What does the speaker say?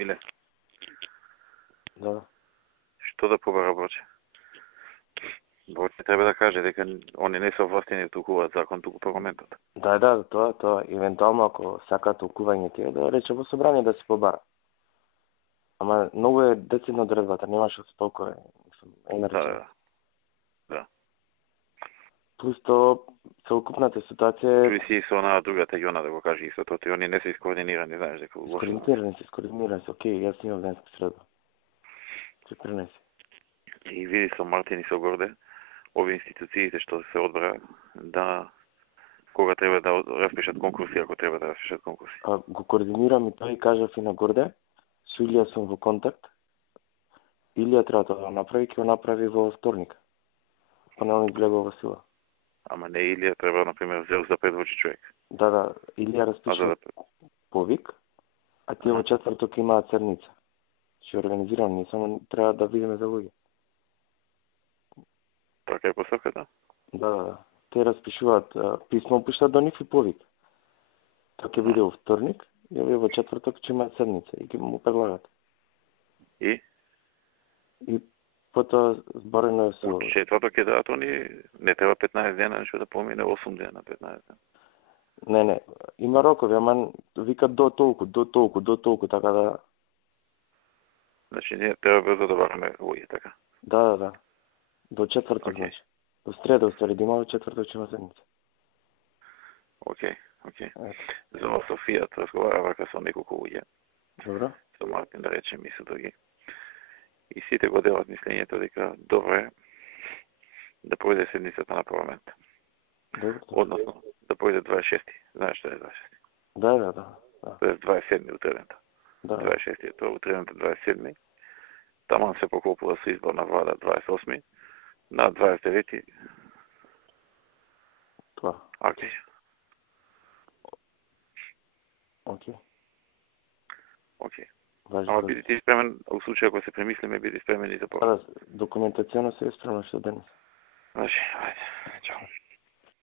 Или? Да. Што да побара Борче? Борче треба да каже дека они не се овластени да толкуваат закон, туку парламентот. Да, тоа. Евентуално ако сакаат толкување тие, да рече во собрание да се побара. Ама многу е децидно одредбата, немаш од толкова. Да. Плюс тоа, целокупната ситуација е... Плюс и со онаа другата Јона да го каже истото, и они не се искоординирани, знаеш дека лошо. Скоординирани се, окей, јас имам денска среда. Се пренеси. И види со Мартин и со Горде, овие институциите што се одбра, да кога треба да распишат конкурси, ако треба да распишат конкурси. Го координирам и тоа и кажав и на Горде, со Илија сум во контакт. Илија треба да го направи, ќе го направи во вторник. Понеделник влегува во сила. Ама не Илија треба, например, взел за предвочи човек. Да, Илија распишува повик, а тие во четврток имаат седница. Ќе организирам, ние само треба да видиме за луѓе. Така е посоката? Да. Те распишуваат писмо, пишат до нив и повик. Тоа ќе биде во вторник, и овие во четврток ќе имаат седница и ќе му предлагат. И потоа зборено е со... Четврток ќе дадат они, не треба 15 дена, нешто да помине 8 дена, 15 дена. Не, има рокови, ама викат до толку, така да... Значи, ние треба брзо да бараме луѓе, така? Да. До четврток, значи. До среда, уствари, да има во четврток ќе има седница. Океј. За Софија разговарава со неколку луѓе. Добро. Со Мартин, да речем, и со други. И сите го делат мислењето дека добро е да појде седницата на парламент. Добро. Односно, да појде 26. Знаеш што е 26? Да. Тоа е 27. утредента. Да. 26. е тоа, утредента 27. Таман се поколпува со избор на влада 28. На 29. Тоа. Океј. Ама биди ти спремен, у случај ако се премислиме, биди спремен и за Документационо се е спремно што денес. Значи, ајде, чао.